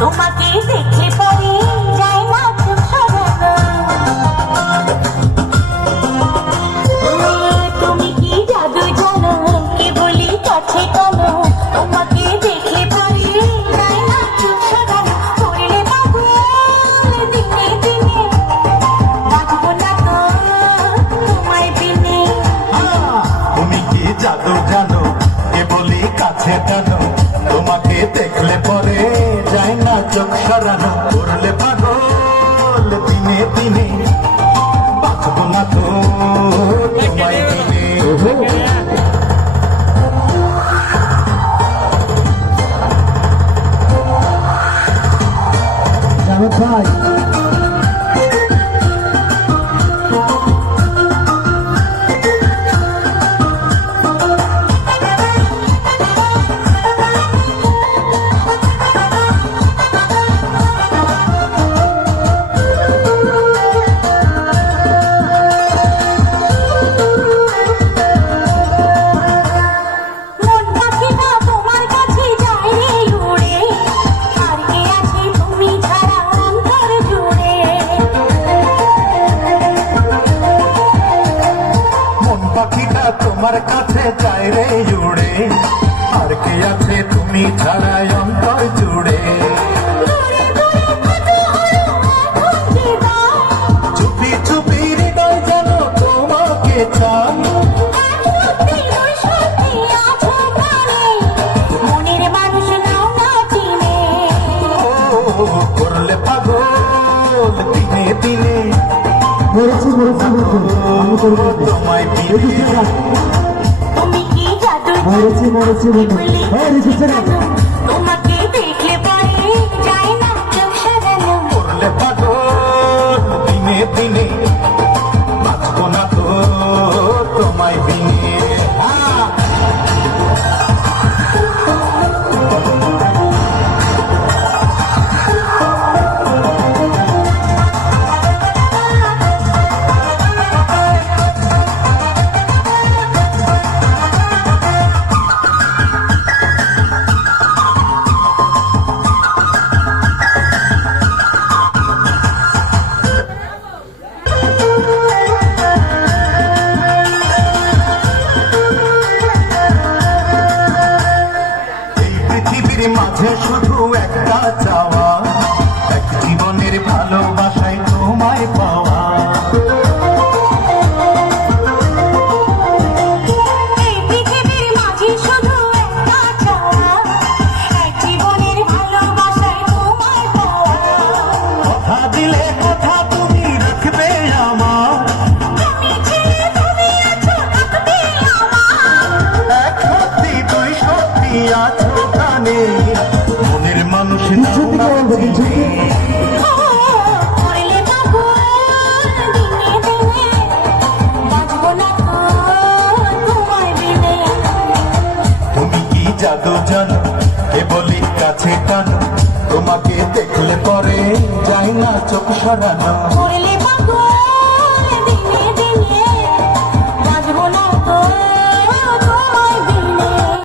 তোমাকে দেখলে পরে যায় না চোখ সরানো। তুমি কি জাদু জানো, কে বলি কাছে টানো, তোমাকে দেখলে পরে যায় না চোখ সরানো। করলে পাগল দিনে দিনে, বাঁচবো না তো তোমায় বিনে। তুমি কি জাদু জানো, কে বলি কাছে টানো, তোমাকে দেখলে পরে যায় না চোখ সরানো। করলে পাগল দিনে দিনে, বাঁচবো না তো তোমায় বিনে। ভাই পাখিটা তোমার কাছে যায় রে উড়ে, আর কে আছে তুমি ছাড়াই অন্তর জুড়ে। চুপি চুপি হৃদয় যেন তোমাকে চান, মনের মানুষ নাও না চিনে। করলে পাগল দিনে দিনে, তোমায় বিনে। তুমি কি জাদু তোমাকে দেখলে পরে যায় না চোখ সরানো। করলে পাগল দিনে দিনে, বাঁচবো না তো তোমায় বিনে। পৃথিবীর মাঝে শুধু একটা চাওয়া, এক জীবনের ভালোবাসায় তোমায় পাওয়া। এই পৃথিবীর মাঝে শুধু একটা চাওয়া, এক জীবনের ভালোবাসায় তোমায় পাওয়া। কথা দিলে কথা তুমি রাখবে আমার, তুমি ছিলে তুমি আছো থাকবে আমার। এক সত্যি দুই সত্যি আছো কানে, মনের মানুষ নাও না চিনে। করলে পাগল দিনে দিনে, বাঁচবো না তো তোমায় বিনে। তুমি কি জাদু জানো, কে বলি কাছে টানো, তোমাকে দেখলে পরে যায় না চোখ সরানো। করলে